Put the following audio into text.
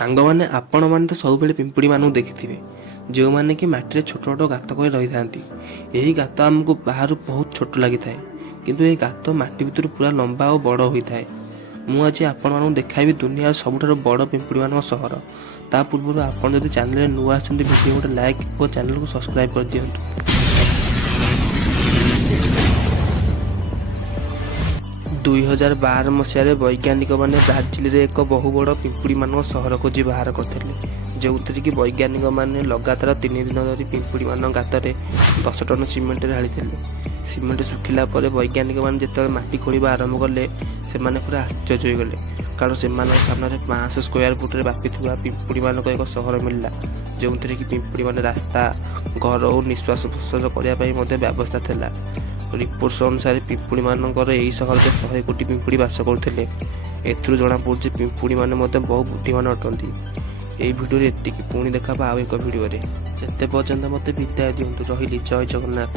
ସାଙ୍ଗମାନେ ଆପଣମାନେ ତ ସବୁବେଳେ ପିମ୍ପୁଡ଼ିମାନଙ୍କୁ ଦେଖିଥିବେ, ଯେଉଁମାନେ କି ମାଟିରେ ଛୋଟ ଛୋଟ ଗାତ କରି ରହିଥାନ୍ତି। ଏହି ଗାତ ଆମକୁ ବାହାରୁ ବହୁତ ଛୋଟ ଲାଗିଥାଏ, କିନ୍ତୁ ଏହି ଗାତ ମାଟି ଭିତରୁ ପୁରା ଲମ୍ବା ଓ ବଡ଼ ହୋଇଥାଏ। ମୁଁ ଆଜି ଆପଣମାନଙ୍କୁ ଦେଖାଇବି ଦୁନିଆର ସବୁଠାରୁ ବଡ଼ ପିମ୍ପୁଡ଼ିମାନଙ୍କ ସହର। ତା ପୂର୍ବରୁ ଆପଣ ଯଦି ଚ୍ୟାନେଲରେ ନୂଆ ଅଛନ୍ତି, ଭିଡ଼ିଓ ଗୋଟେ ଲାଇକ୍ ଓ ଚ୍ୟାନେଲକୁ ସବସ୍କ୍ରାଇବ୍ କରିଦିଅନ୍ତୁ। 2012 ମସିହାରେ ବୈଜ୍ଞାନିକମାନେ ବ୍ରାଜିଲରେ ଏକ ବହୁ ବଡ଼ ପିମ୍ପୁଡ଼ିମାନଙ୍କ ସହର ଖୋଜି ବାହାର କରିଥିଲେ, ଯେଉଁଥିରେ କି ବୈଜ୍ଞାନିକମାନେ ଲଗାତାର 3 ଦିନ ଧରି ପିମ୍ପୁଡ଼ିମାନଙ୍କ ଗାତରେ 10 ଟନ୍ ସିମେଣ୍ଟ ଢାଳିଥିଲେ। ସିମେଣ୍ଟ ଶୁଖିଲା ପରେ ବୈଜ୍ଞାନିକମାନେ ଯେତେବେଳେ ମାଟି ଖୋଳିବା ଆରମ୍ଭ କଲେ, ସେମାନେ ପୁରା ଆଶ୍ଚର୍ଯ୍ୟ ହୋଇଗଲେ, କାରଣ ସେମାନଙ୍କ ସାମ୍ନାରେ 500 ସ୍କୋୟାର ଫୁଟରେ ବ୍ୟାପିଥିବା ପିମ୍ପୁଡ଼ିମାନଙ୍କ ଏକ ସହର ମିଳିଲା, ଯେଉଁଥିରେ କି ପିମ୍ପୁଡ଼ିମାନେ ରାସ୍ତା, ଘର ଓ ନିଶ୍ୱାସ ପ୍ରଶ୍ୱାସ କରିବା ପାଇଁ ମଧ୍ୟ ବ୍ୟବସ୍ଥା ଥିଲା। ରିପୋର୍ଟ ଅନୁସାରେ ପିମ୍ପୁଡ଼ିମାନଙ୍କର ଏହି ସହରରେ 100 କୋଟି ପିମ୍ପୁଡ଼ି ବାସ କରୁଥିଲେ। ଏଥିରୁ ଜଣାପଡ଼ୁଛି ଯେ ପିମ୍ପୁଡ଼ିମାନେ ମଧ୍ୟ ବହୁ ବୁଦ୍ଧିମାନ ଅଟନ୍ତି। ଏହି ଭିଡ଼ିଓରେ ଏତିକି, ପୁଣି ଦେଖାବା ଆଉ ଏକ ଭିଡ଼ିଓରେ। ସେତେ ପର୍ଯ୍ୟନ୍ତ ମୋତେ ବିଦାୟ ଦିଅନ୍ତୁ। ରହିଲି, ଜୟ ଜଗନ୍ନାଥ।